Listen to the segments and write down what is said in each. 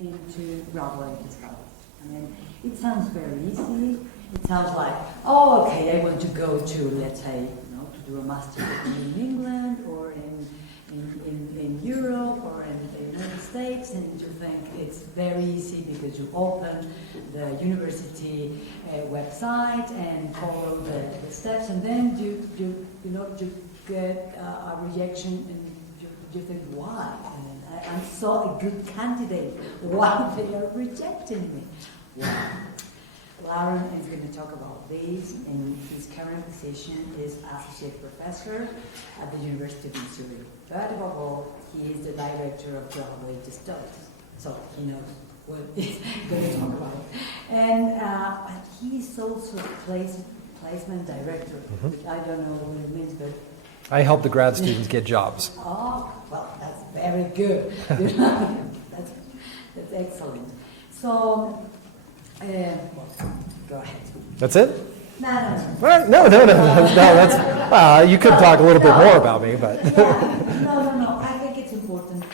into graduate studies. I mean, it sounds very easy. It sounds like, oh, okay, I want to go to, let's say, to do a master's degree in England or in Europe or in the United States, and you think it's very easy because you open the university website and follow the steps, and then you get a rejection, and you think, why? I'm so a good candidate. Why they are rejecting me? Wow. Laron is going to talk about this, and his current position is associate professor at the University of Missouri. But above all, he is the director of graduate studies, so he knows what he's going to talk about. And he is also placement director. Mm-hmm. I don't know what it means, but I help the grad students get jobs. Oh, well, that's very good. That's excellent. So, go ahead. That's it? No. That's, you could talk a little bit more about me, but. No. I think it's important to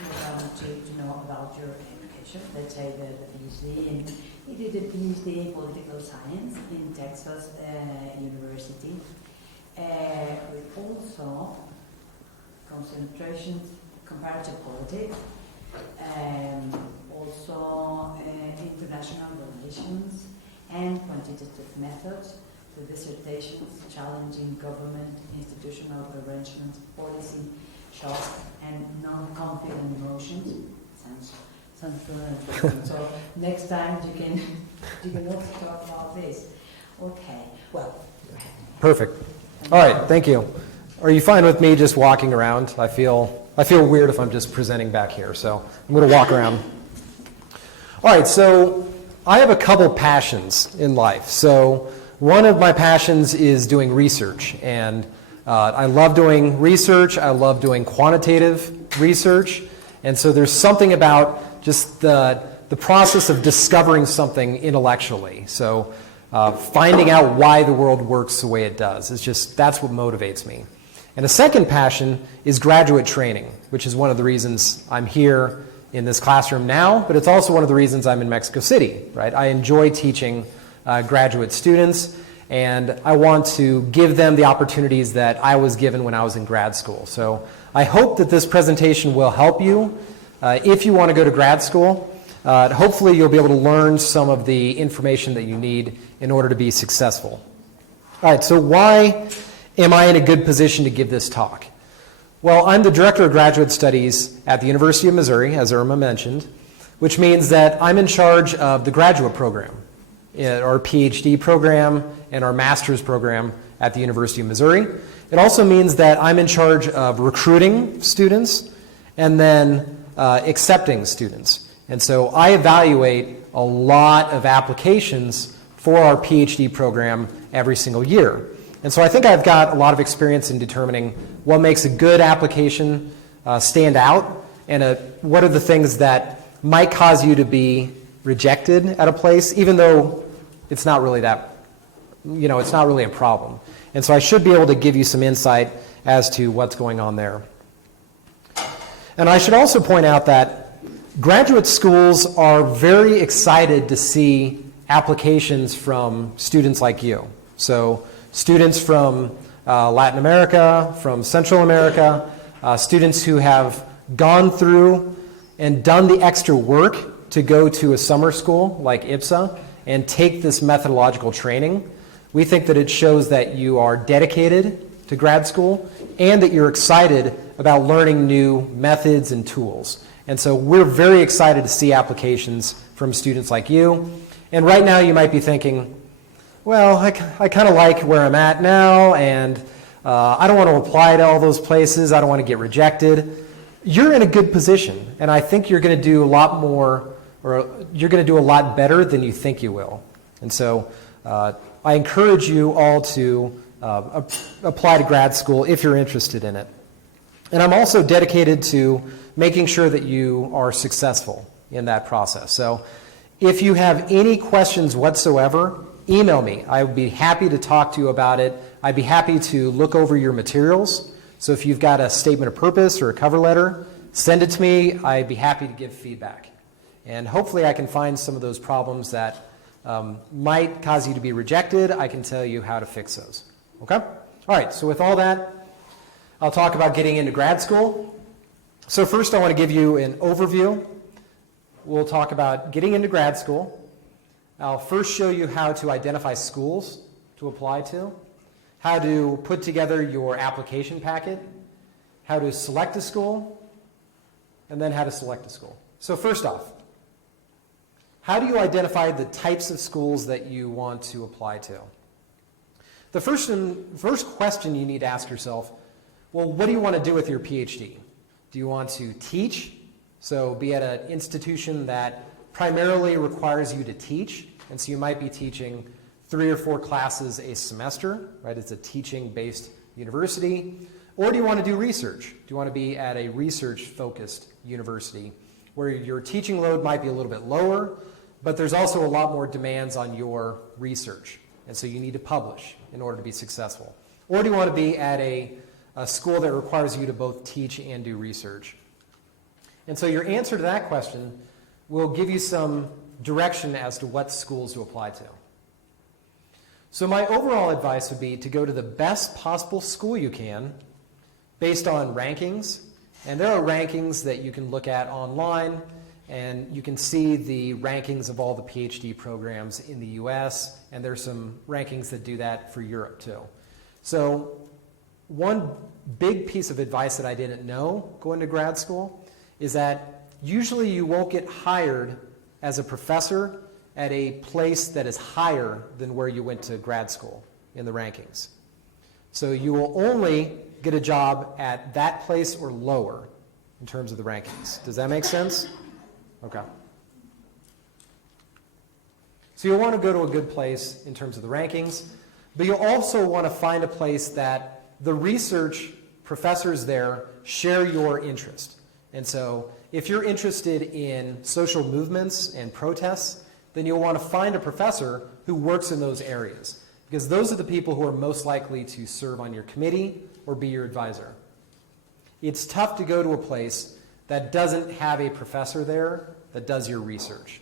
know about your education. Let's say the PhD, and you did a PhD in political science in Texas University. With also concentrations, comparative politics, also international relations and quantitative methods, the dissertations challenging government, institutional arrangements, policy shocks, and non-confident emotions. Sounds good. So next time you can also talk about this. Okay. Well. Perfect. All right. Thank you. Are you fine with me just walking around? I feel weird if I'm just presenting back here, so I'm going to walk around. All right. So I have a couple passions in life. So one of my passions is doing research, and I love doing research. I love doing quantitative research, and so there's something about just the process of discovering something intellectually. So finding out why the world works the way it does. That's what motivates me. And a second passion is graduate training, which is one of the reasons I'm here in this classroom now, but it's also one of the reasons I'm in Mexico City, right? I enjoy teaching graduate students, and I want to give them the opportunities that I was given when I was in grad school. So I hope that this presentation will help you if you want to go to grad school. Hopefully you'll be able to learn some of the information that you need in order to be successful. All right, so why am I in a good position to give this talk? Well, I'm the Director of Graduate Studies at the University of Missouri, as Irma mentioned, which means that I'm in charge of the graduate program, our PhD program, and our master's program at the University of Missouri. It also means that I'm in charge of recruiting students and then accepting students. And so I evaluate a lot of applications for our PhD program every single year. And so I think I've got a lot of experience in determining what makes a good application stand out, and what are the things that might cause you to be rejected at a place, even though it's not really it's not really a problem. And so I should be able to give you some insight as to what's going on there. And I should also point out that graduate schools are very excited to see applications from students like you. So students from Latin America, from Central America, students who have gone through and done the extra work to go to a summer school like IPSA and take this methodological training. We think that it shows that you are dedicated to grad school and that you're excited about learning new methods and tools. And so we're very excited to see applications from students like you. And right now you might be thinking, well, I kind of like where I'm at now, and I don't want to apply to all those places. I don't want to get rejected. You're in a good position, and I think you're going to do a lot more, or you're going to do a lot better than you think you will. And so I encourage you all to apply to grad school if you're interested in it. And I'm also dedicated to making sure that you are successful in that process. So if you have any questions whatsoever, email me. I would be happy to talk to you about it. I'd be happy to look over your materials. So if you've got a statement of purpose or a cover letter, send it to me. I'd be happy to give feedback. And hopefully I can find some of those problems that might cause you to be rejected. I can tell you how to fix those. Okay? All right, so with all that, I'll talk about getting into grad school. So first I want to give you an overview. We'll talk about getting into grad school. I'll first show you how to identify schools to apply to, how to put together your application packet, how to select a school, and then how to select a school. So first off, how do you identify the types of schools that you want to apply to? The first question you need to ask yourself, well, what do you want to do with your PhD? Do you want to teach? So be at an institution that primarily requires you to teach, and so you might be teaching 3 or 4 classes a semester, right? It's a teaching-based university. Or do you want to do research? Do you want to be at a research-focused university where your teaching load might be a little bit lower, but there's also a lot more demands on your research, and so you need to publish in order to be successful? Or do you want to be at a school that requires you to both teach and do research? And so your answer to that question will give you some direction as to what schools to apply to. So my overall advice would be to go to the best possible school you can based on rankings. And there are rankings that you can look at online, and you can see the rankings of all the PhD programs in the US, and there's some rankings that do that for Europe too. So one big piece of advice that I didn't know going to grad school is that usually you won't get hired as a professor at a place that is higher than where you went to grad school in the rankings. So you will only get a job at that place or lower in terms of the rankings. Does that make sense? Okay. So you'll want to go to a good place in terms of the rankings, but you'll also want to find a place that the research professors there share your interest. And so if you're interested in social movements and protests, then you'll want to find a professor who works in those areas, because those are the people who are most likely to serve on your committee or be your advisor. It's tough to go to a place that doesn't have a professor there that does your research.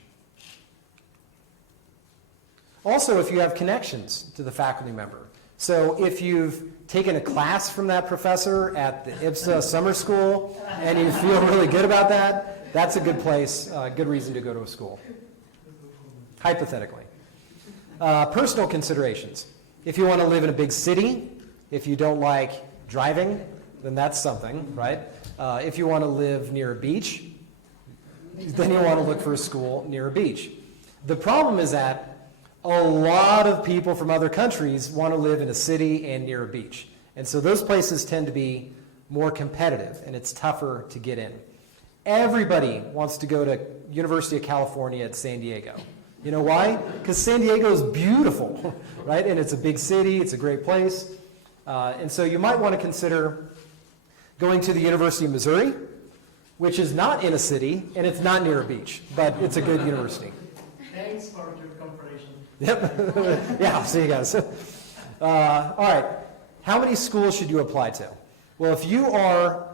Also, if you have connections to the faculty member. So if you've taken a class from that professor at the IPSA summer school and you feel really good about that, that's a good place, good reason to go to a school. Hypothetically. Personal considerations. If you want to live in a big city, if you don't like driving, then that's something, right? If you want to live near a beach, then you want to look for a school near a beach. The problem is that a lot of people from other countries want to live in a city and near a beach. And so those places tend to be more competitive, and it's tougher to get in. Everybody wants to go to University of California at San Diego. You know why? Because San Diego is beautiful, right? And it's a big city, it's a great place. And so you might want to consider going to the University of Missouri, which is not in a city, and it's not near a beach, but it's a good university. Thanks for your cooperation. Yep. Yeah, I'll see you guys. All right. How many schools should you apply to? Well, if you are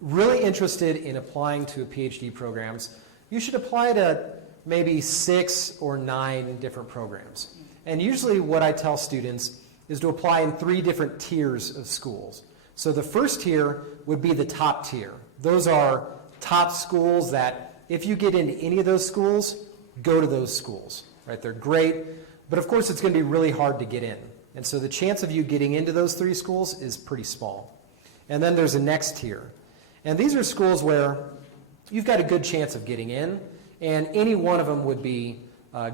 really interested in applying to PhD programs, you should apply to maybe 6 or 9 different programs. And usually what I tell students is to apply in 3 different tiers of schools. So the first tier would be the top tier. Those are top schools that if you get into any of those schools, go to those schools, right? They're great, but of course it's going to be really hard to get in. And so the chance of you getting into those 3 schools is pretty small. And then there's a next tier. And these are schools where you've got a good chance of getting in, and any one of them would be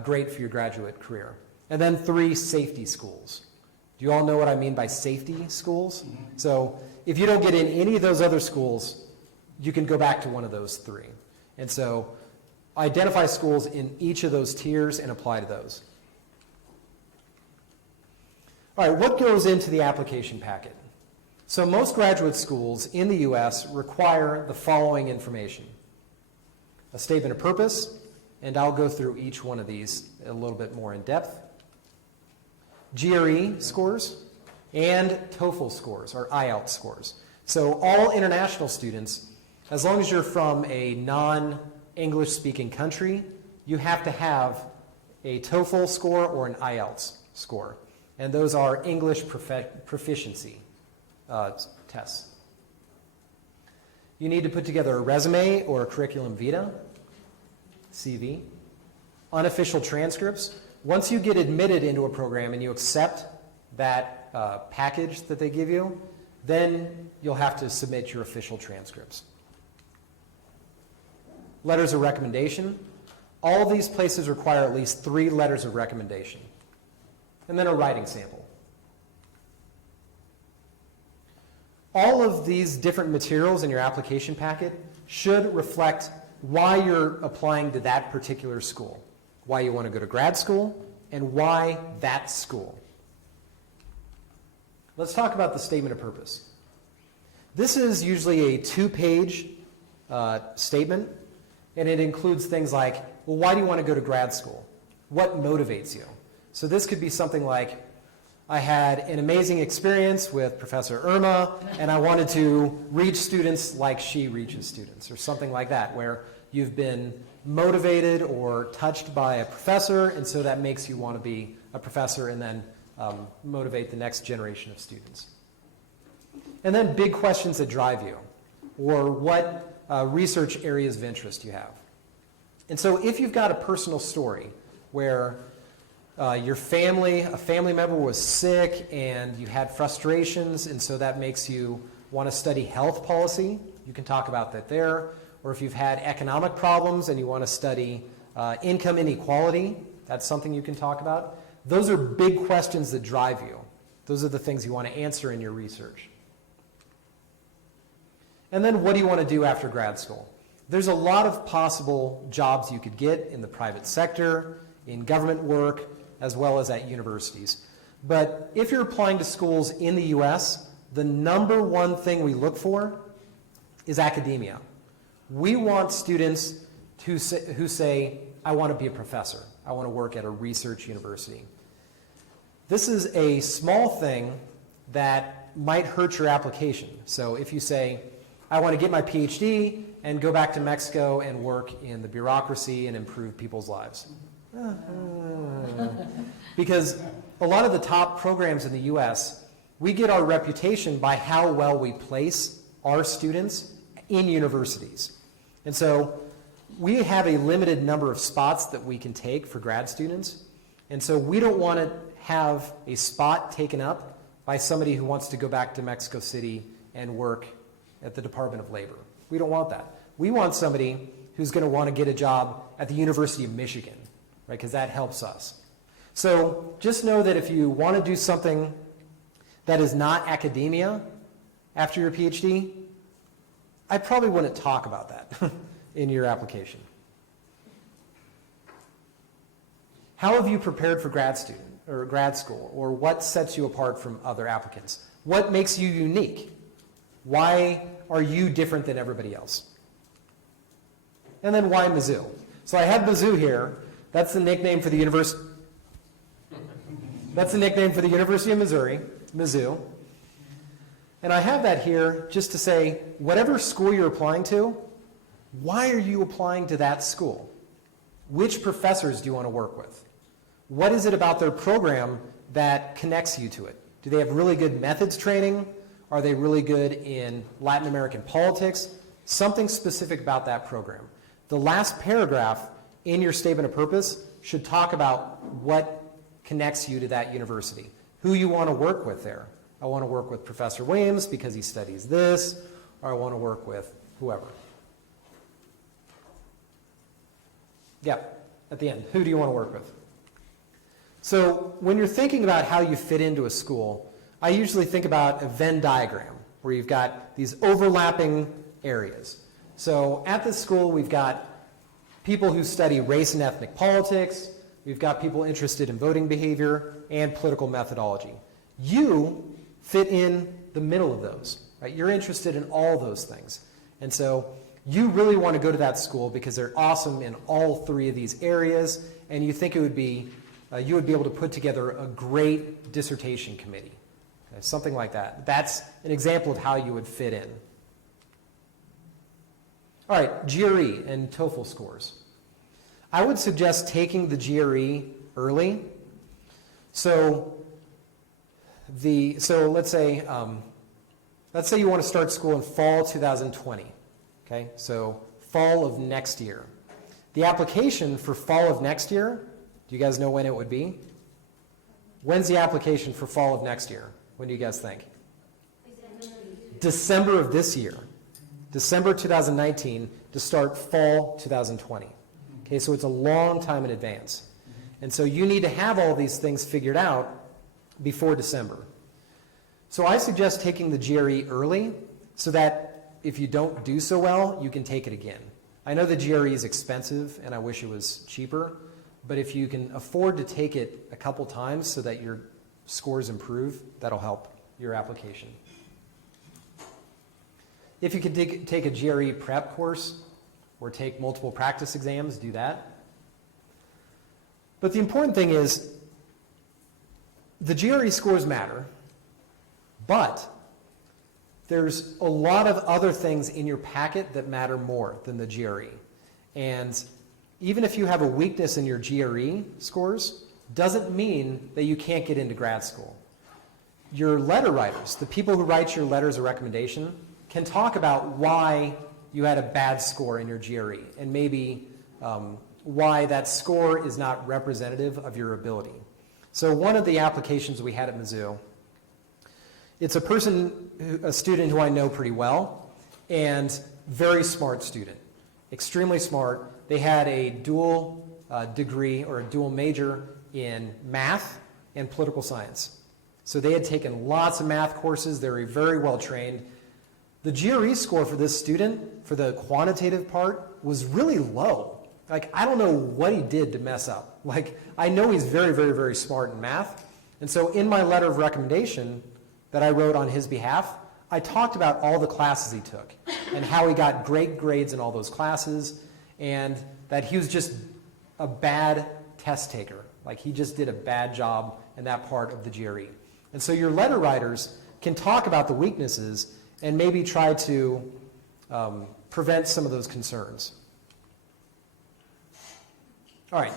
great for your graduate career. And then 3 safety schools. Do you all know what I mean by safety schools? So if you don't get in any of those other schools, you can go back to one of those 3. And so identify schools in each of those tiers and apply to those. All right, what goes into the application packet? So most graduate schools in the US require the following information: a statement of purpose, and I'll go through each one of these a little bit more in depth, GRE scores, and TOEFL scores, or IELTS scores. So all international students, as long as you're from a English-speaking country, you have to have a TOEFL score or an IELTS score. And those are English proficiency tests. You need to put together a resume or a curriculum vitae, CV, unofficial transcripts. Once you get admitted into a program and you accept that package that they give you, then you'll have to submit your official transcripts. Letters of recommendation. All of these places require at least 3 letters of recommendation. And then a writing sample. All of these different materials in your application packet should reflect why you're applying to that particular school, why you want to go to grad school, and why that school. Let's talk about the statement of purpose. This is usually a 2-page statement, and it includes things like, well, why do you want to go to grad school? What motivates you? So this could be something like, I had an amazing experience with Professor Irma, and I wanted to reach students like she reaches students, or something like that, where you've been motivated or touched by a professor, and so that makes you want to be a professor and then motivate the next generation of students. And then big questions that drive you, or what research areas of interest you have. And so if you've got a personal story where a family member was sick and you had frustrations, and so that makes you want to study health policy, you can talk about that there. Or if you've had economic problems and you want to study income inequality, that's something you can talk about. Those are big questions that drive you. Those are the things you want to answer in your research. And then what do you want to do after grad school? There's a lot of possible jobs you could get in the private sector, in government work, as well as at universities. But if you're applying to schools in the US, the number one thing we look for is academia. We want students who say, I want to be a professor. I want to work at a research university. This is a small thing that might hurt your application. So if you say, I want to get my PhD and go back to Mexico and work in the bureaucracy and improve people's lives. Because a lot of the top programs in the US, we get our reputation by how well we place our students in universities. And so we have a limited number of spots that we can take for grad students. And so we don't want to have a spot taken up by somebody who wants to go back to Mexico City and work at the Department of Labor. We don't want that. We want somebody who's going to want to get a job at the University of Michigan, right? Because that helps us. So just know that if you want to do something that is not academia after your PhD, I probably wouldn't talk about that in your application. How have you prepared for grad school, or what sets you apart from other applicants? What makes you unique? Why are you different than everybody else? And then why Mizzou? So I have Mizzou here. That's the nickname for the University. That's the nickname for the University of Missouri, Mizzou. And I have that here just to say, whatever school you're applying to, why are you applying to that school? Which professors do you want to work with? What is it about their program that connects you to it? Do they have really good methods training? Are they really good in Latin American politics? Something specific about that program. The last paragraph in your statement of purpose should talk about what connects you to that university, who you want to work with there. I want to work with Professor Williams because he studies this, or I want to work with whoever. Yeah, at the end, who do you want to work with? So when you're thinking about how you fit into a school, I usually think about a Venn diagram where you've got these overlapping areas. So at this school, we've got people who study race and ethnic politics. We've got people interested in voting behavior and political methodology. You fit in the middle of those, right? You're interested in all those things. And so you really want to go to that school because they're awesome in all 3 of these areas, and you think it would be, you would be able to put together a great dissertation committee. Okay, something like that. That's an example of how you would fit in. All right, GRE and TOEFL scores. I would suggest taking the GRE early. So let's say you want to start school in fall 2020. Okay, so fall of next year. The application for fall of next year, do you guys know when it would be? When's the application for fall of next year? When do you guys think? December of this year. December 2019 to start fall 2020. Okay, so it's a long time in advance. And so you need to have all these things figured out before December. So I suggest taking the GRE early so that if you don't do so well, you can take it again. I know the GRE is expensive and I wish it was cheaper, but if you can afford to take it a couple times so that your scores improve, that'll help your application. If you could take a GRE prep course or take multiple practice exams, do that. But the important thing is the GRE scores matter, but there's a lot of other things in your packet that matter more than the GRE. And even if you have a weakness in your GRE scores, doesn't mean that you can't get into grad school. Your letter writers, the people who write your letters of recommendation, can talk about why you had a bad score in your GRE and maybe why that score is not representative of your ability. So one of the applications we had at Mizzou, it's a student who I know pretty well, and very smart student, extremely smart. They had a dual degree or a dual major in math and political science. So they had taken lots of math courses. They were very well trained. The GRE score for this student, for the quantitative part, was really low. Like, I don't know what he did to mess up. Like, I know he's very, very, very smart in math. And so in my letter of recommendation that I wrote on his behalf, I talked about all the classes he took and how he got great grades in all those classes and that he was just a bad test taker. Like, he just did a bad job in that part of the GRE. And so your letter writers can talk about the weaknesses and maybe try to prevent some of those concerns. All right,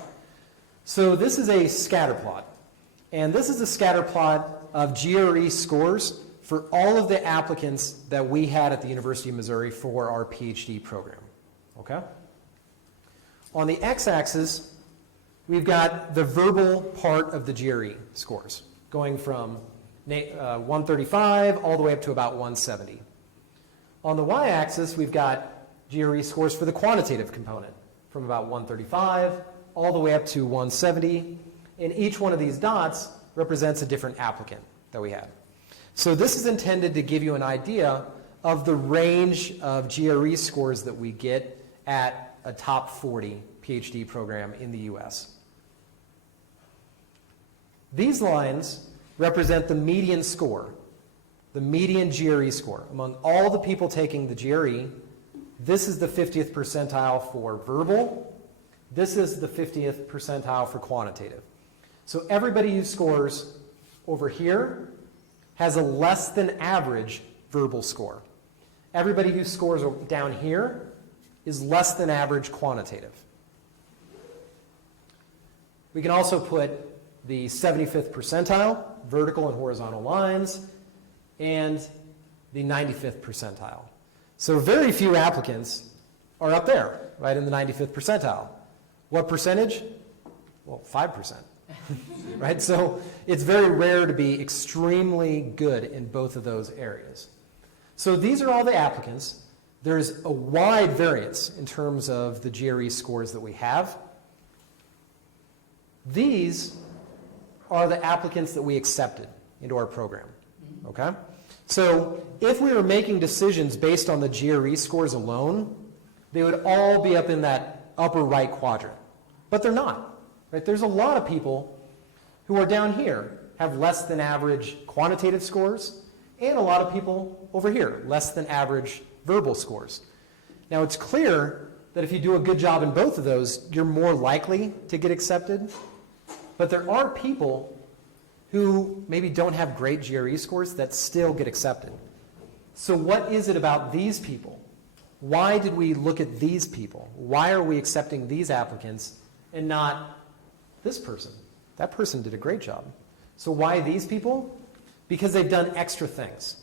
so this is a scatter plot. And this is a scatter plot of GRE scores for all of the applicants that we had at the University of Missouri for our PhD program. Okay? On the x-axis, we've got the verbal part of the GRE scores, going from 135 all the way up to about 170. On the y-axis, we've got GRE scores for the quantitative component, from about 135 all the way up to 170. And each one of these dots represents a different applicant that we had. So this is intended to give you an idea of the range of GRE scores that we get at a top 40 PhD program in the US. These lines represent the median score, the median GRE score. Among all the people taking the GRE, this is the 50th percentile for verbal. This is the 50th percentile for quantitative. So everybody who scores over here has a less than average verbal score. Everybody who scores down here is less than average quantitative. We can also put the 75th percentile, vertical and horizontal lines, and the 95th percentile. So very few applicants are up there, right, in the 95th percentile. What percentage? Well, 5%. Right? So it's very rare to be extremely good in both of those areas. So these are all the applicants. There's a wide variance in terms of the GRE scores that we have. These are the applicants that we accepted into our program. Okay? So if we were making decisions based on the GRE scores alone, they would all be up in that upper right quadrant. But they're not. Right? There's a lot of people who are down here, have less than average quantitative scores, and a lot of people over here, less than average verbal scores. Now it's clear that if you do a good job in both of those, you're more likely to get accepted. But there are people who maybe don't have great GRE scores that still get accepted. So what is it about these people why did we look at these people? Why are we accepting these applicants and not this person? That person did a great job. So why these people? Because they've done extra things.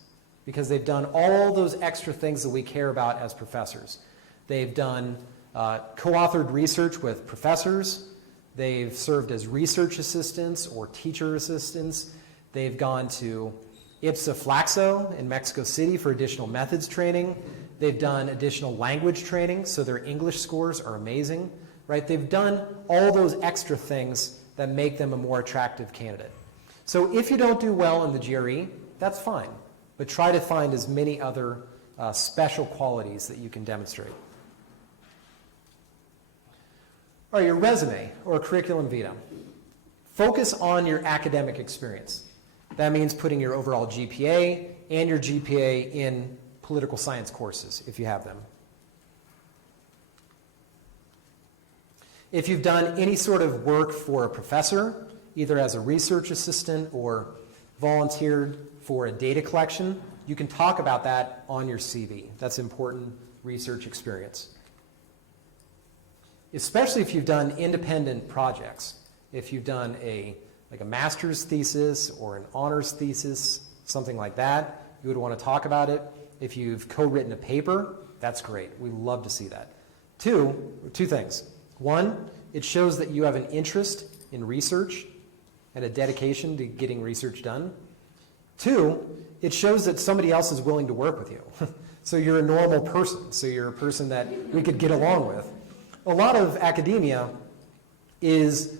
Because they've done all those extra things that we care about as professors. They've done co-authored research with professors. They've served as research assistants or teacher assistants. They've gone to IPSA-FLACSO in Mexico City for additional methods training. They've done additional language training, so their English scores are amazing, right? They've done all those extra things that make them a more attractive candidate. So if you don't do well in the GRE, that's fine, but try to find as many other special qualities that you can demonstrate. All right, your resume or curriculum vitae. Focus on your academic experience. That means putting your overall GPA and your GPA in political science courses, if you have them. If you've done any sort of work for a professor, either as a research assistant or volunteered for a data collection, you can talk about that on your CV. That's important research experience. Especially if you've done independent projects. If you've done like a master's thesis or an honors thesis, something like that, you would want to talk about it. If you've co-written a paper, that's great. We love to see that. Two things. One, it shows that you have an interest in research and a dedication to getting research done. Two, it shows that somebody else is willing to work with you. So you're a normal person. So you're a person that we could get along with. A lot of academia is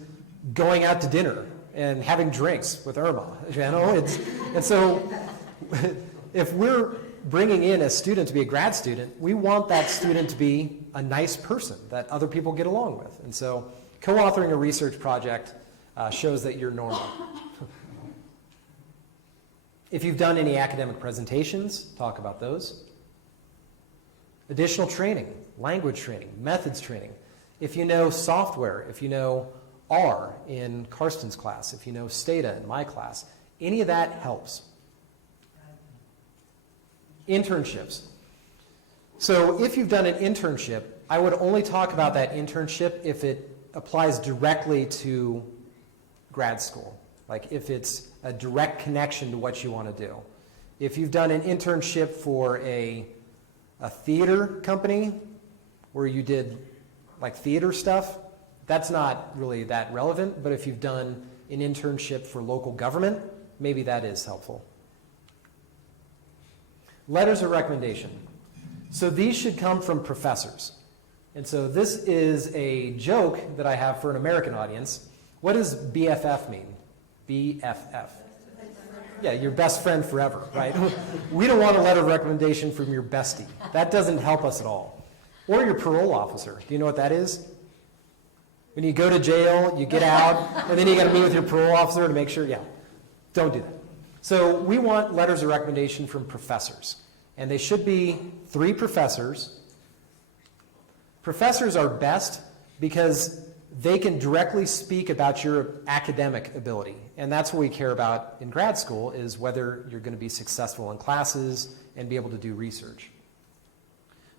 going out to dinner and having drinks with Irma, you know? And so if we're bringing in a student to be a grad student, we want that student to be a nice person that other people get along with. And so co-authoring a research project shows that you're normal. If you've done any academic presentations, talk about those. Additional training, language training, methods training. If you know software, if you know R in Karsten's class, if you know Stata in my class, any of that helps. Internships. So if you've done an internship, I would only talk about that internship if it applies directly to grad school, like if it's a direct connection to what you want to do. If you've done an internship for a theater company where you did like theater stuff, that's not really that relevant, but if you've done an internship for local government, maybe that is helpful. Letters of recommendation. So these should come from professors. And so this is a joke that I have for an American audience. What does BFF mean? BFF. Yeah, your best friend forever, right? We don't want a letter of recommendation from your bestie. That doesn't help us at all. Or your parole officer. Do you know what that is? When you go to jail, you get out, and then you got to meet with your parole officer to make sure, yeah, don't do that. So we want letters of recommendation from professors. And they should be 3 professors. Professors are best because they can directly speak about your academic ability. And that's what we care about in grad school, is whether you're going to be successful in classes and be able to do research.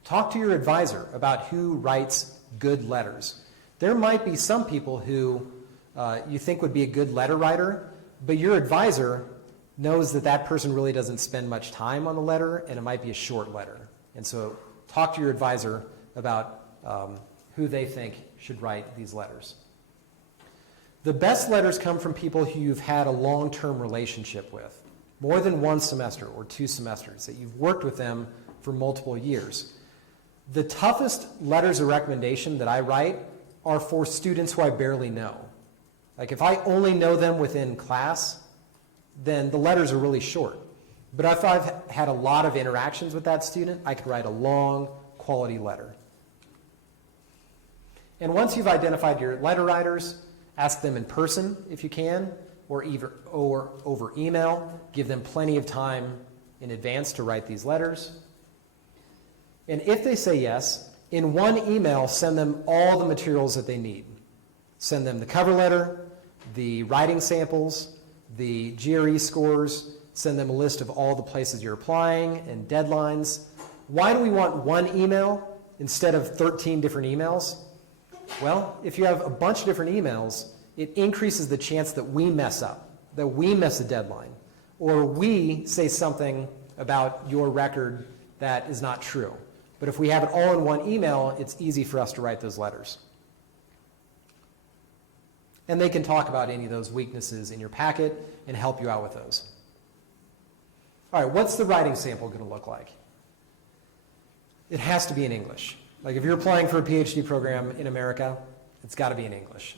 Talk to your advisor about who writes good letters. There might be some people who you think would be a good letter writer, but your advisor knows that that person really doesn't spend much time on the letter, and it might be a short letter. And so talk to your advisor about who they think should write these letters. The best letters come from people who you've had a long-term relationship with, more than 1 semester or 2 semesters, that you've worked with them for multiple years. The toughest letters of recommendation that I write are for students who I barely know. Like if I only know them within class, then the letters are really short. But if I've had a lot of interactions with that student, I can write a long, quality letter. And once you've identified your letter writers, ask them in person if you can, or over email. Give them plenty of time in advance to write these letters. And if they say yes, in one email, send them all the materials that they need. Send them the cover letter, the writing samples, the GRE scores, send them a list of all the places you're applying and deadlines, Why do we want one email instead of 13 different emails? Well, if you have a bunch of different emails, it increases the chance that we mess up, that we miss a deadline, or we say something about your record that is not true. But if we have it all in one email, it's easy for us to write those letters. And they can talk about any of those weaknesses in your packet and help you out with those. All right, what's the writing sample going to look like? It has to be in English. Like if you're applying for a PhD program in America, it's got to be in English.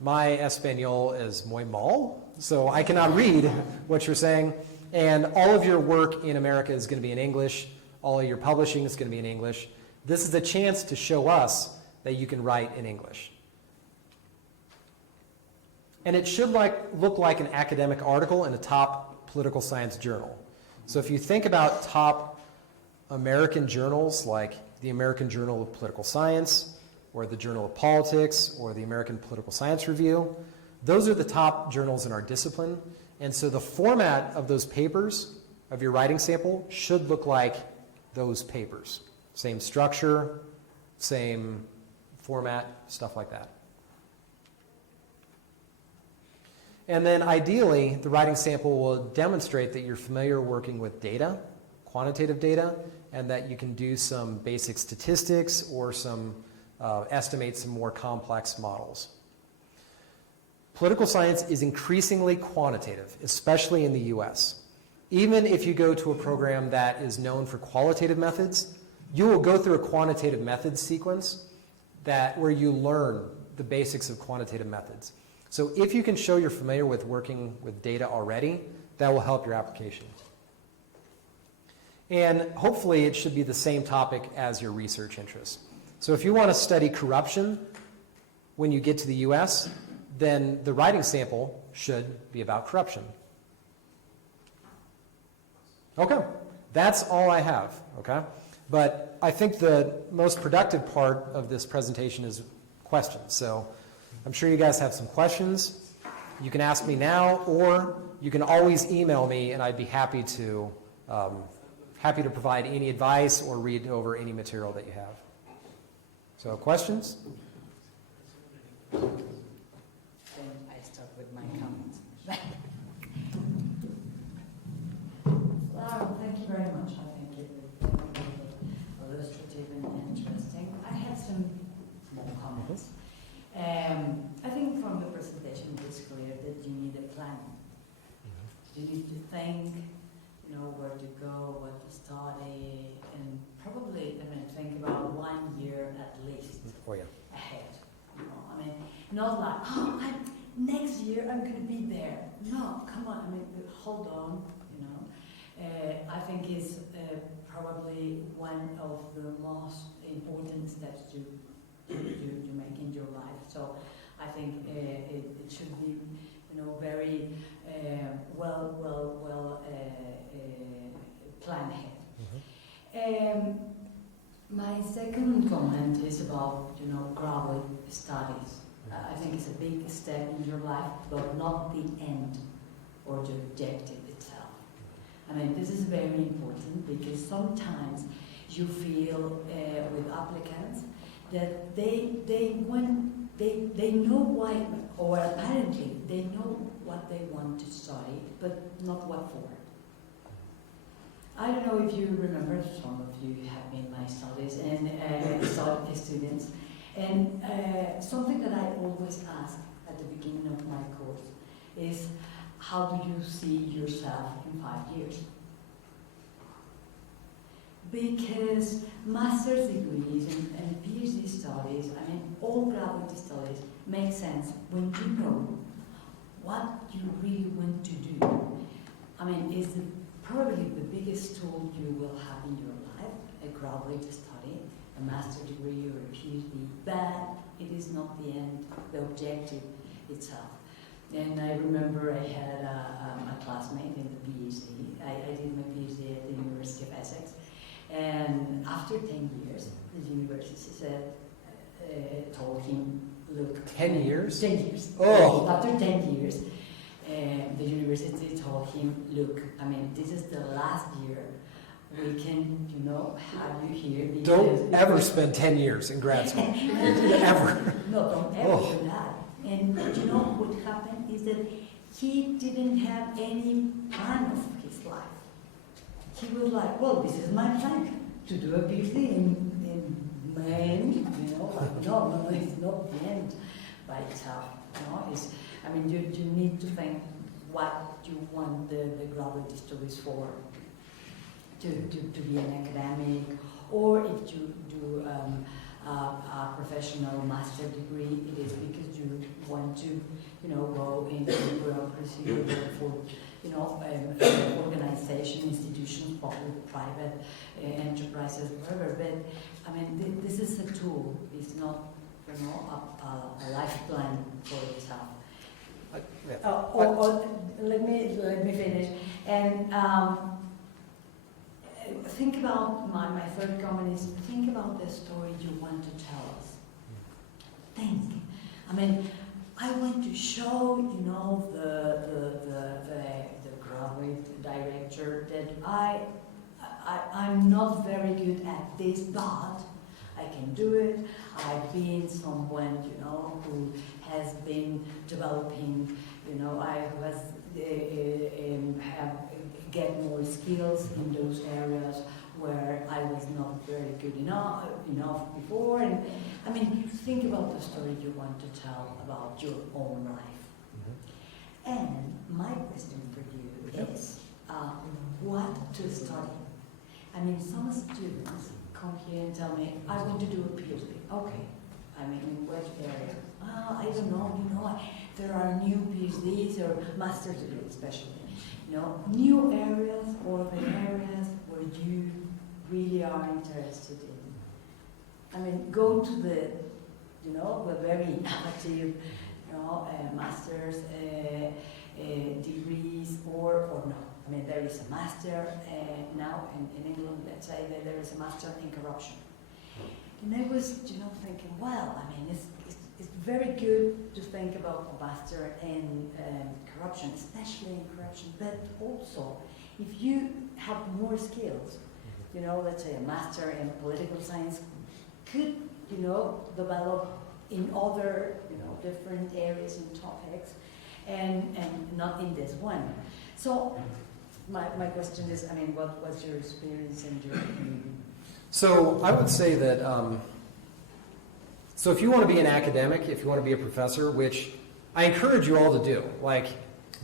My Espanol is muy mal, so I cannot read what you're saying. And all of your work in America is going to be in English. All of your publishing is going to be in English. This is a chance to show us that you can write in English. And it should look like an academic article in a top political science journal. So if you think about top American journals like the American Journal of Political Science, or the Journal of Politics, or the American Political Science Review, those are the top journals in our discipline. And so the format of those papers, of your writing sample, should look like those papers. Same structure, same format, stuff like that. And then ideally, the writing sample will demonstrate that you're familiar working with data, quantitative data, and that you can do some basic statistics or estimate some more complex models. Political science is increasingly quantitative, especially in the US. Even if you go to a program that is known for qualitative methods, you will go through a quantitative methods sequence where you learn the basics of quantitative methods. So if you can show you're familiar with working with data already, that will help your application. And hopefully it should be the same topic as your research interests. So if you want to study corruption when you get to the US, then the writing sample should be about corruption. Okay, that's all I have, okay? But I think the most productive part of this presentation is questions. So I'm sure you guys have some questions. You can ask me now, or you can always email me, and I'd be happy to provide any advice or read over any material that you have. So questions? Then I start with my comments. Laron, thank you very much. I think it was very illustrative and interesting. I have some small comments. I think from the presentation it's clear that you need a plan. You need to think, where to go, what to study, and probably, think about 1 year at least ahead. Not like, next year I'm going to be there. No, come on, hold on, I think it's probably one of the most important steps to make in your life. So I think it should be, very well planned ahead. My second comment is about, graduate studies. I think it's a big step in your life, but not the end or the objective itself. This is very important because sometimes you feel with applicants that they know why, or apparently they know what they want to study, but not what for. I don't know if you remember, some of you have been my studies and students, and something that I always ask at the beginning of my course is, how do you see yourself in 5 years? Because master's degrees and PhD studies, all graduate studies make sense when you know what you really want to do. It's probably the biggest tool you will have in your life, a graduate study, a master's degree or a PhD, but it is not the end, the objective itself. And I remember I had a classmate in the PhD. I did my PhD at the University of Essex. And after 10 years, the university told him, look... 10 years? 10 years. Oh! After 10 years, the university told him, look, this is the last year we can, have you here. Don't ever spend 10 years in grad school. Ever. No, don't ever do that. And what happened is that he didn't have any plan of his life. He was like, well, this is my plan, to do a PhD in men, no, it's not the end by itself. You need to think what you want the graduate studies for, to be an academic, or if you do a professional master degree, it is because you want to, go into bureaucracy or work for, organization, institutions, public, private, enterprises, whatever. But this is a tool. It's not, a life plan for itself. Let me finish. And think about my third comment is think about the story you want to tell us. Think. I want to show the graduate director that I'm not very good at this, but I can do it. I've been someone who has been developing. I was get more skills in those areas where I was not very good enough before. And think about the story you want to tell about your own life. Mm-hmm. And my question for you is, what to study? Some students come here and tell me, I want to do a PhD. Okay. In what area? I don't know. There are new PhDs or master's degrees, especially. New areas or the areas where you really are interested in. Go to the very innovative, master's degrees or no. There is a master now in England. Let's say that there is a master in corruption. And I was, thinking, well, it's very good to think about a master in corruption, especially in corruption, but also if you have more skills, let's say a master in political science could, develop in other, different areas and topics, and not in this one. So my question is, what was your experience and your opinion? So I would say that, so if you want to be an academic, if you want to be a professor, which I encourage you all to do, like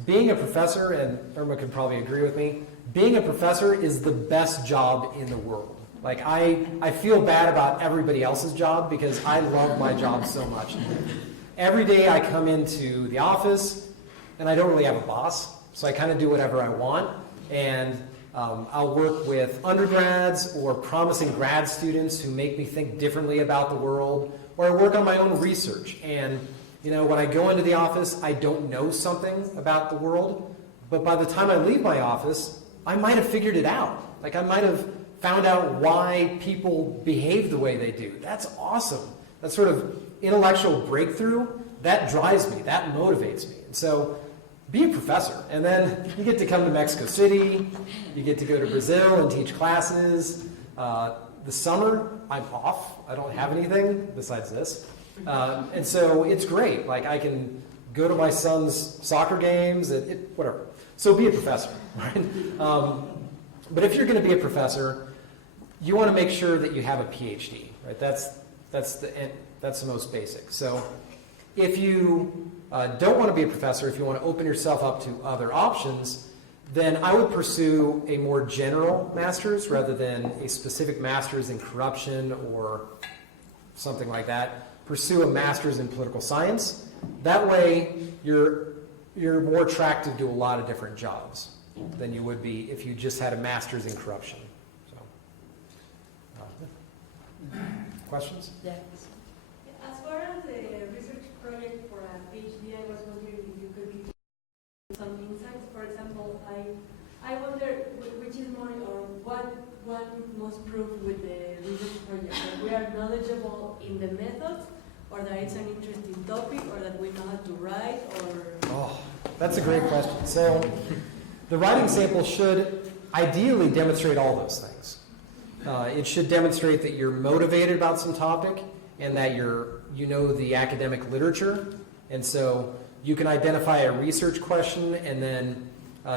being a professor, and Irma could probably agree with me, being a professor is the best job in the world. Like I feel bad about everybody else's job because I love my job so much. Every day I come into the office and I don't really have a boss, so I kind of do whatever I want. And I'll work with undergrads or promising grad students who make me think differently about the world, or I work on my own research. And when I go into the office, I don't know something about the world, but by the time I leave my office, I might have figured it out. Like I might have found out why people behave the way they do. That's awesome. That sort of intellectual breakthrough, that drives me, that motivates me. And so be a professor, and then you get to come to Mexico City, you get to go to Brazil and teach classes. The summer, I'm off. I don't have anything besides this. And so it's great. Like I can go to my son's soccer games, whatever. So be a professor, right? But if you're going to be a professor, you want to make sure that you have a PhD, right? That's the most basic. So if you don't want to be a professor, if you want to open yourself up to other options, then I would pursue a more general master's rather than a specific master's in corruption or something like that. Pursue a master's in political science. That way, you're more attractive to a lot of different jobs than you would be if you just had a master's in corruption. So, questions? Yeah. As far as the research project for a PhD, I was wondering if you could give some insights. For example, I wonder which is more, or what must prove with the research project, that we are knowledgeable in the methods, or that it's an interesting topic, or that we know how to write, or... Oh, that's a great question. So the writing sample should, ideally demonstrate all those things. It should demonstrate that you're motivated about some topic and that you know the academic literature. And so you can identify a research question and then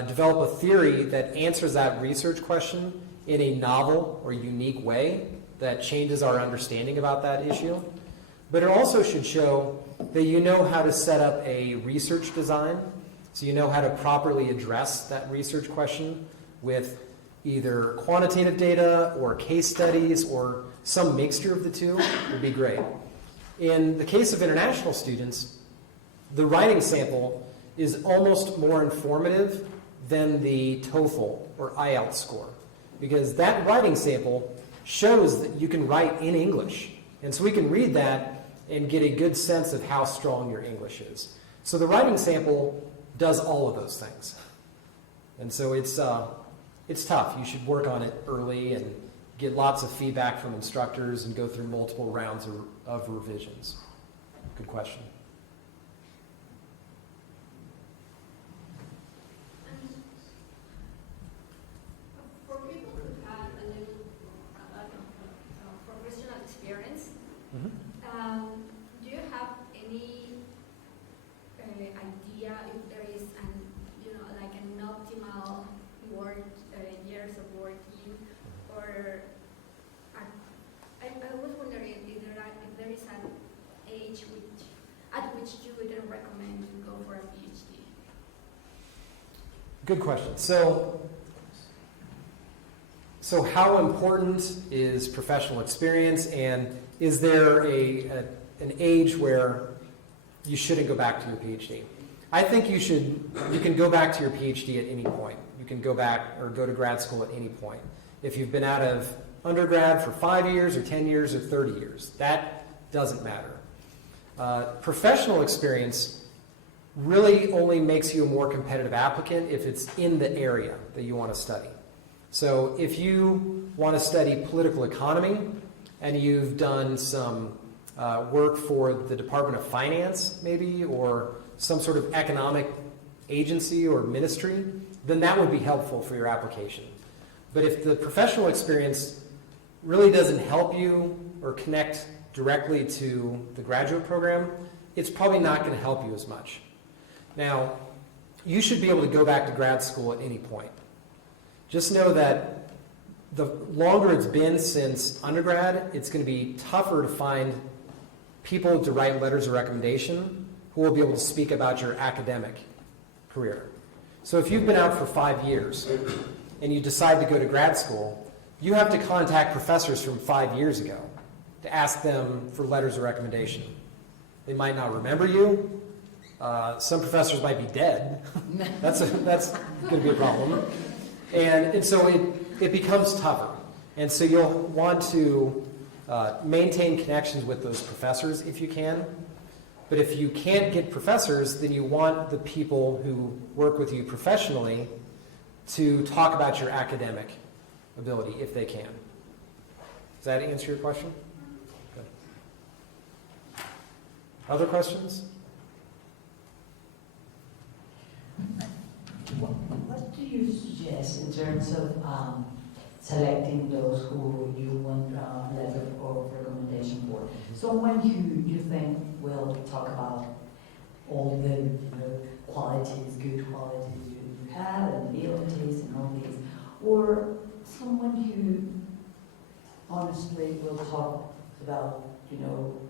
develop a theory that answers that research question in a novel or unique way that changes our understanding about that issue. But it also should show that you know how to set up a research design, so you know how to properly address that research question with either quantitative data or case studies or some mixture of the two would be great. In the case of international students, the writing sample is almost more informative than the TOEFL or IELTS score, because that writing sample shows that you can write in English. And so we can read that and get a good sense of how strong your English is. So the writing sample does all of those things. And so it's tough. You should work on it early and get lots of feedback from instructors and go through multiple rounds of revisions. Good question. For people who have a lot of professional experience, do you have any idea if there is like an optimal years of working, or I was wondering if there is an age at which you would recommend to go for a PhD? Good question. So how important is professional experience, and is there an age where you shouldn't go back to your PhD? I think you can go back to your PhD at any point. You can go back or go to grad school at any point. If you've been out of undergrad for 5 years or 10 years or 30 years, that doesn't matter. Professional experience really only makes you a more competitive applicant if it's in the area that you want to study. So if you want to study political economy and you've done some work for the Department of Finance maybe, or some sort of economic agency or ministry, then that would be helpful for your application. But if the professional experience really doesn't help you or connect directly to the graduate program, it's probably not going to help you as much. Now, you should be able to go back to grad school at any point. Just know that the longer it's been since undergrad, it's going to be tougher to find people to write letters of recommendation who will be able to speak about your academic career. So if you've been out for 5 years and you decide to go to grad school, you have to contact professors from 5 years ago to ask them for letters of recommendation. They might not remember you. Some professors might be dead. That's going to be a problem. And so it becomes tougher. And so you'll want to maintain connections with those professors if you can. But if you can't get professors, then you want the people who work with you professionally to talk about your academic ability if they can. Does that answer your question? Good. Other questions? What do you suggest in terms of selecting those who you want a letter of recommendation for? Someone who you think will talk about all the qualities, good qualities you have, and abilities and all these, or someone who honestly will talk about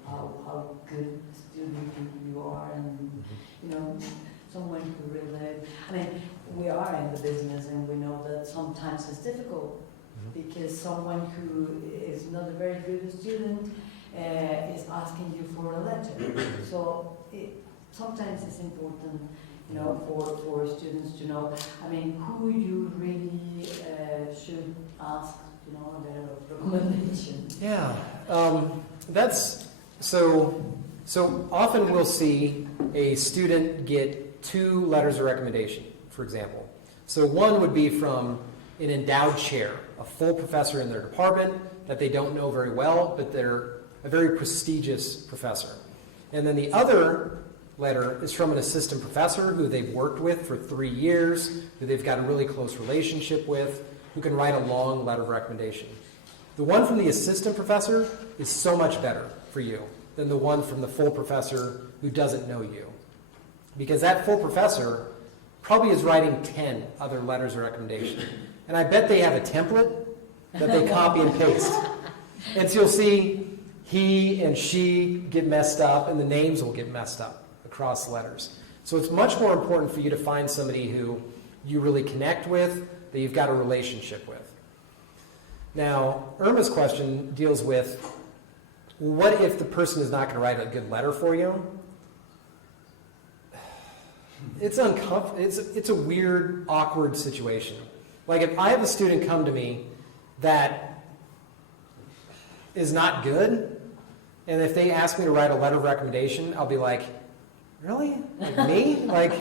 how good student you are, and someone who really, we are in the business and we know that sometimes it's difficult because someone who is not a very good student is asking you for a letter. So sometimes it's important, for students to know, who you really should ask, a letter of recommendation. Yeah, that's so often we'll see a student get 2 letters of recommendation, for example. So one would be from an endowed chair, a full professor in their department that they don't know very well, but they're a very prestigious professor. And then the other letter is from an assistant professor who they've worked with for 3 years, who they've got a really close relationship with, who can write a long letter of recommendation. The one from the assistant professor is so much better for you than the one from the full professor who doesn't know you. Because that full professor probably is writing 10 other letters of recommendation. And I bet they have a template that they copy and paste. And so you'll see he and she get messed up, and the names will get messed up across letters. So it's much more important for you to find somebody who you really connect with, that you've got a relationship with. Now, Irma's question deals with, what if the person is not going to write a good letter for you? It's uncomfortable. It's a weird, awkward situation. Like if I have a student come to me that is not good, and if they ask me to write a letter of recommendation, I'll be like, really? Like me? Like,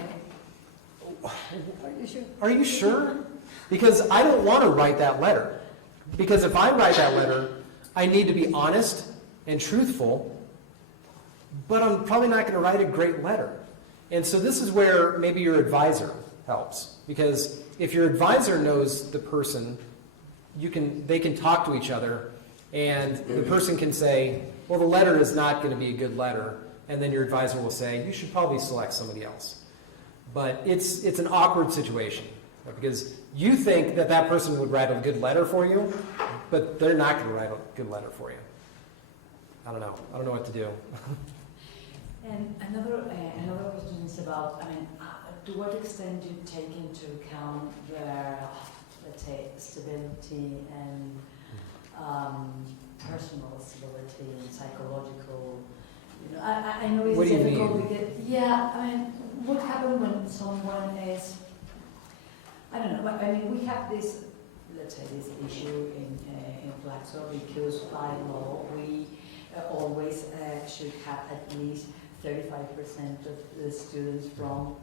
are you sure? Because I don't want to write that letter. Because if I write that letter, I need to be honest and truthful, but I'm probably not going to write a great letter. And so this is where maybe your advisor helps. Because if your advisor knows the person, they can talk to each other, and the person can say, well, the letter is not going to be a good letter, and then your advisor will say, you should probably select somebody else. But it's an awkward situation, because you think that that person would write a good letter for you, but they're not going to write a good letter for you. I don't know. I don't know what to do. And another question is about, to what extent do you take into account their, let's say, stability and personal stability and psychological, I know it's what do you difficult mean? because, yeah, what happens when someone is, I don't know, but we have this, let's say, this issue in FLACSO because by law we always should have at least 35% of the students from,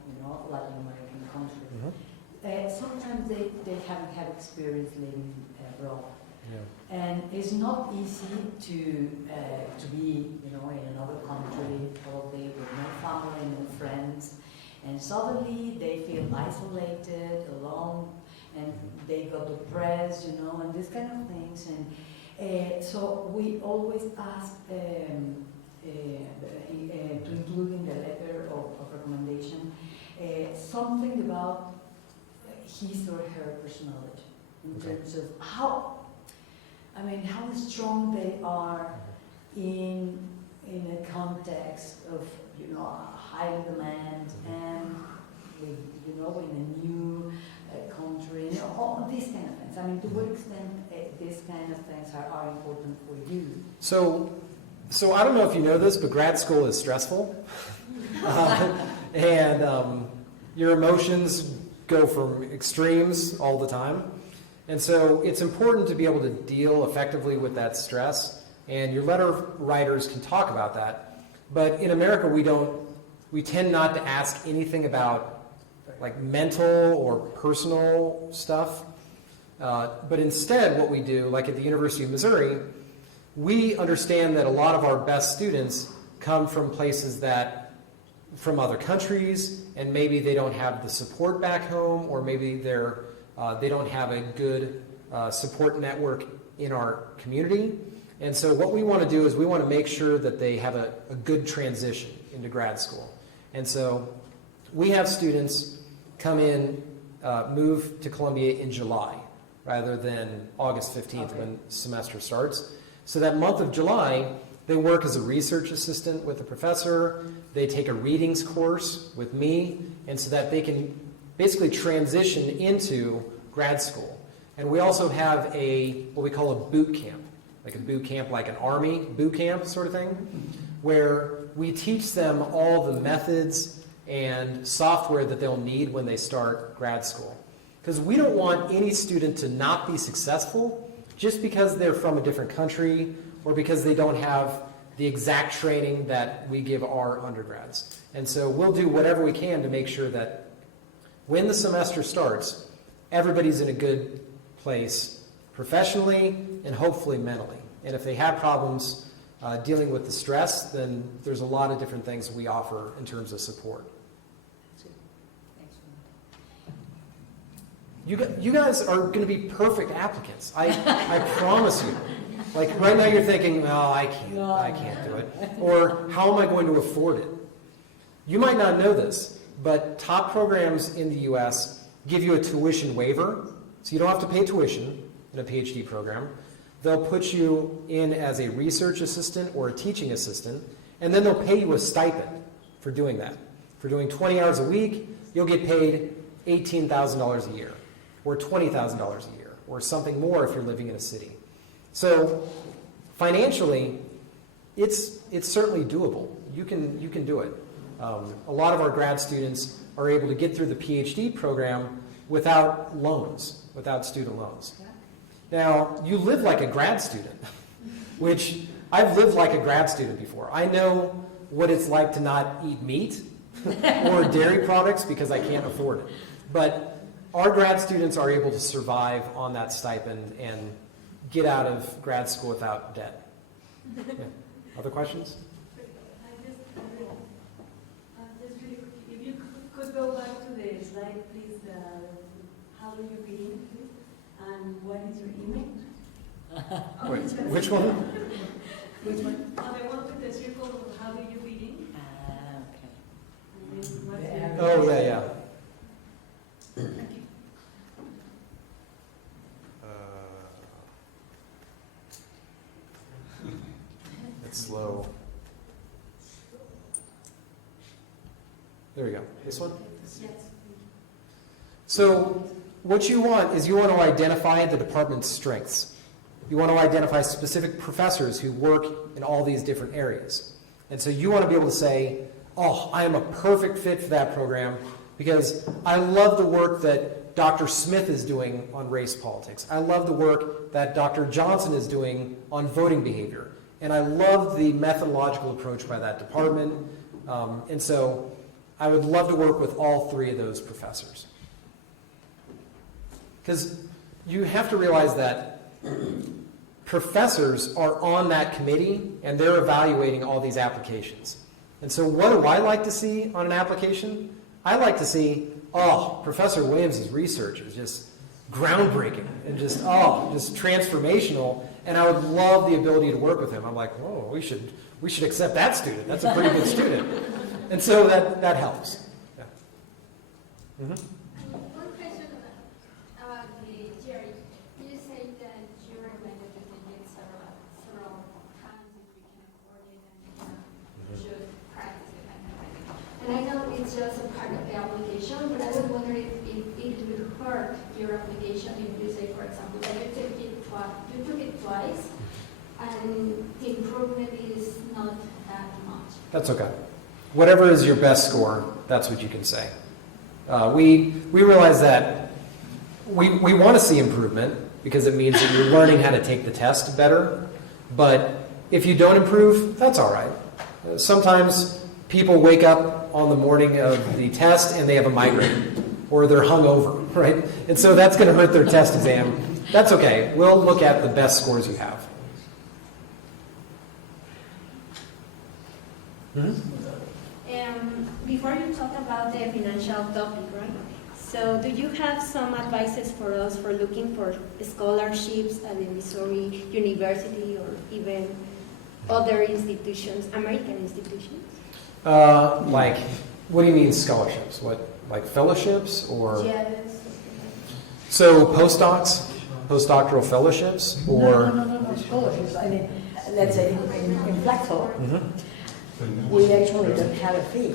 Latin American countries. Mm-hmm. Sometimes they haven't had experience living abroad. Yeah. And it's not easy to be, in another country, probably with no family, no friends, and suddenly they feel isolated, alone, and they got depressed, and these kind of things. And so we always ask to include in the letter of recommendation something about his or her personality in terms of how strong they are in a context of high demand and in a new country, all these kind of things. To what extent these kind of things are important for you? So I don't know if you know this, but grad school is stressful, and your emotions go from extremes all the time. And so it's important to be able to deal effectively with that stress, and your letter writers can talk about that. But in America, we tend not to ask anything about like mental or personal stuff. But instead, what we do, like at the University of Missouri, we understand that a lot of our best students come from places from other countries, and maybe they don't have the support back home, or maybe they don't have a good support network in our community. And so what we want to do is we want to make sure that they have a good transition into grad school. And so we have students come in, move to Columbia in July rather than August 15th when semester starts. So that month of July, they work as a research assistant with the professor. They take a readings course with me, and so that they can basically transition into grad school. And we also have what we call a boot camp, like an army boot camp sort of thing, where we teach them all the methods and software that they'll need when they start grad school. Because we don't want any student to not be successful just because they're from a different country or because they don't have the exact training that we give our undergrads. And so we'll do whatever we can to make sure that when the semester starts, everybody's in a good place professionally and hopefully mentally. And if they have problems dealing with the stress, then there's a lot of different things we offer in terms of support. You guys are going to be perfect applicants. I promise you. Like right now you're thinking, well, I can't do it. Or how am I going to afford it? You might not know this, but top programs in the US give you a tuition waiver, so you don't have to pay tuition in a PhD program. They'll put you in as a research assistant or a teaching assistant, and then they'll pay you a stipend for doing that. For doing 20 hours a week, you'll get paid $18,000 a year, or $20,000 a year, or something more if you're living in a city. So financially, it's certainly doable. You can do it. A lot of our grad students are able to get through the PhD program without loans, without student loans. Now, you live like a grad student, which I've lived like a grad student before. I know what it's like to not eat meat or dairy products because I can't afford it. But our grad students are able to survive on that stipend and get out of grad school without debt. Yeah. Other questions? Just really quickly, if you could go back to the slide, please. How do you begin, please? And what is your email? Wait, which one? Which one? The one with the circle, how do you begin? Okay. And then what's your Oh, yeah. Thank you. It's slow. There we go. This one? Yes. So what you want is you want to identify the department's strengths. You want to identify specific professors who work in all these different areas. And so you want to be able to say, oh, I am a perfect fit for that program because I love the work that Dr. Smith is doing on race politics. I love the work that Dr. Johnson is doing on voting behavior. And I love the methodological approach by that department. And so I would love to work with all three of those professors. Because you have to realize that professors are on that committee and they're evaluating all these applications. And so what do I like to see on an application? I like to see, oh, Professor Williams' research is just groundbreaking and just transformational. And I would love the ability to work with him. I'm like, whoa, we should accept that student. That's a pretty good student. And so that helps. Yeah. Mm-hmm. One question about the Jerry. You say that you recommended to take it several times if you can afford it and should practice it. And I know it's just a part of the application, but I was wondering if it would hurt your application if you say, for example, that you took it twice and the improvement is not that much. That's okay. Whatever is your best score, that's what you can say. We realize that we want to see improvement because it means that you're learning how to take the test better. But if you don't improve, that's all right. Sometimes people wake up on the morning of the test and they have a migraine or they're hungover, right? And so that's going to hurt their test exam. That's okay. We'll look at the best scores you have. Before you talk about the financial topic, right? So do you have some advices for us for looking for scholarships at the Missouri University or even other institutions, American institutions? Like, what do you mean scholarships? What, like fellowships or? Yes. So postdocs, postdoctoral fellowships, or? No, scholarships. I mean, let's say in FLACSO, we actually don't have a fee.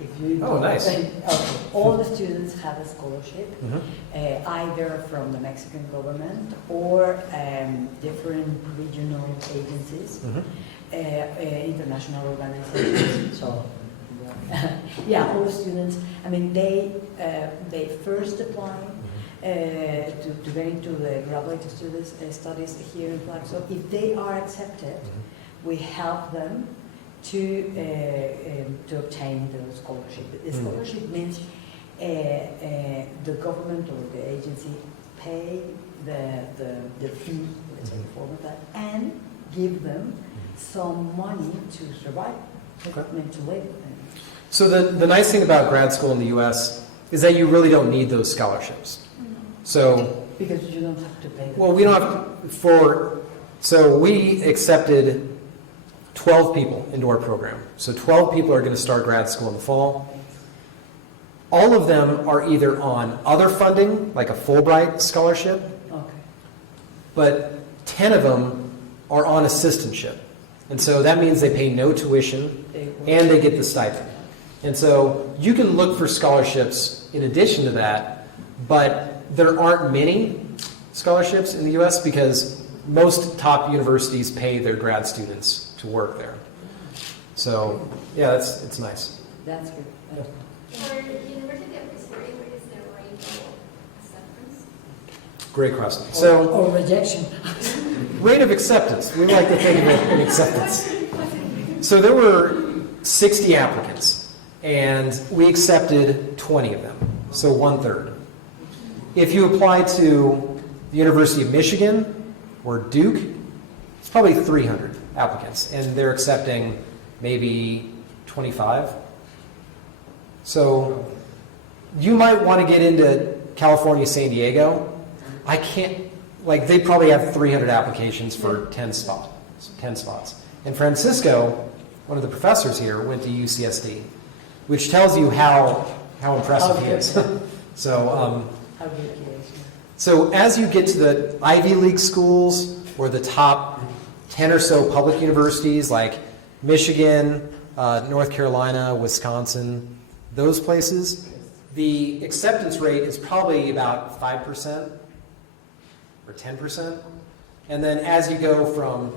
If you nice. All the students have a scholarship, either from the Mexican government or different regional agencies, international organizations. So, yeah, all the students. I mean, they first apply to get into the graduate studies here in FLACSO. If they are accepted, we help them to obtain the scholarship. The scholarship means the government or the agency pay the fee, let's say, for that, and give them some money to survive, and to live. So the nice thing about grad school in the U.S. is that you really don't need those scholarships. So, Because you don't have to pay. well, we don't have so we accepted 12 people into our program. So 12 people are going to start grad school in the fall. All of them are either on other funding, like a Fulbright scholarship, Okay. but 10 of them are on assistantship. And so that means they pay no tuition and they get the stipend. And so you can look for scholarships in addition to that, but there aren't many scholarships in the U.S. because most top universities pay their grad students to work there. So, yeah, it's nice. That's good. Yeah. For University of Missouri, what is the rate of acceptance? Great question. So, Or rejection. rate of acceptance. We like to think of it in acceptance. So there were 60 applicants, and we accepted 20 of them, so 1/3. If you apply to the University of Michigan or Duke, it's probably 300 applicants, and they're accepting maybe 25. So you might want to get into California, San Diego. I can't, like, they probably have 300 applications for 10 spots. And Francisco, one of the professors here, went to UCSD, which tells you how impressive he is. So, How good it is. so as you get to the Ivy League schools or the top 10 or so public universities like Michigan, North Carolina, Wisconsin, those places, the acceptance rate is probably about 5% or 10%. And then as you go from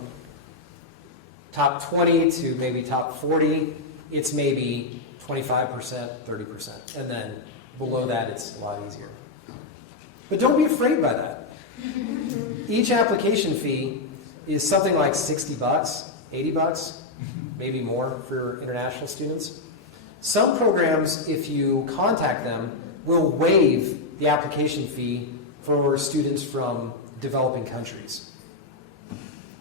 top 20 to maybe top 40, it's maybe 25%, 30%. And then below that, it's a lot easier. But don't be afraid by that. Each application fee is something like $60, $80, maybe more for international students. Some programs, if you contact them, will waive the application fee for students from developing countries.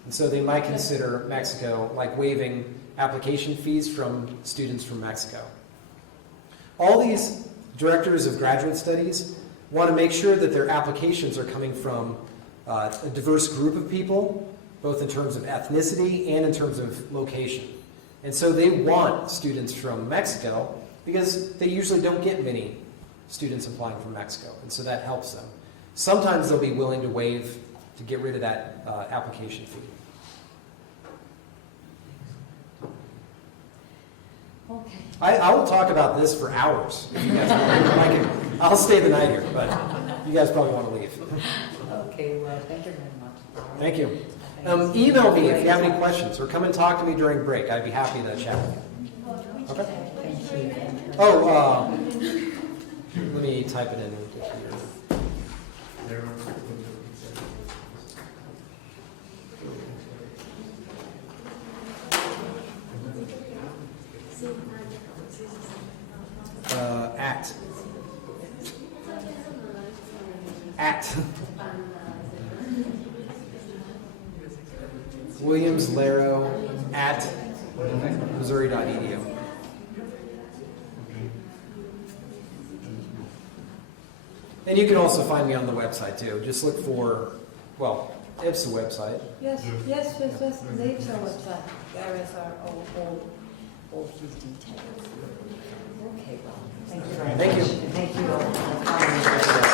And so they might consider Mexico, like waiving application fees from students from Mexico. All these directors of graduate studies want to make sure that their applications are coming from a diverse group of people, both in terms of ethnicity and in terms of location. And so they want students from Mexico because they usually don't get many students applying from Mexico, and so that helps them. Sometimes they'll be willing to waive to get rid of that application fee. Okay. I will talk about this for hours. If you guys want. I'll stay the night here, but you guys probably want to leave. Okay, well, thank you very much. Thank you. Email me if you have any questions, or come and talk to me during break. I'd be happy to chat with you. Okay? Thank you. Oh, let me type it in here. At Williams Laro at Missouri.edu. And you can also find me on the website too. Just look for, well, IPSA website. Yes. The IPSA website. There is all his details. Okay, well, thank you very much. Thank you. Thank you all for coming.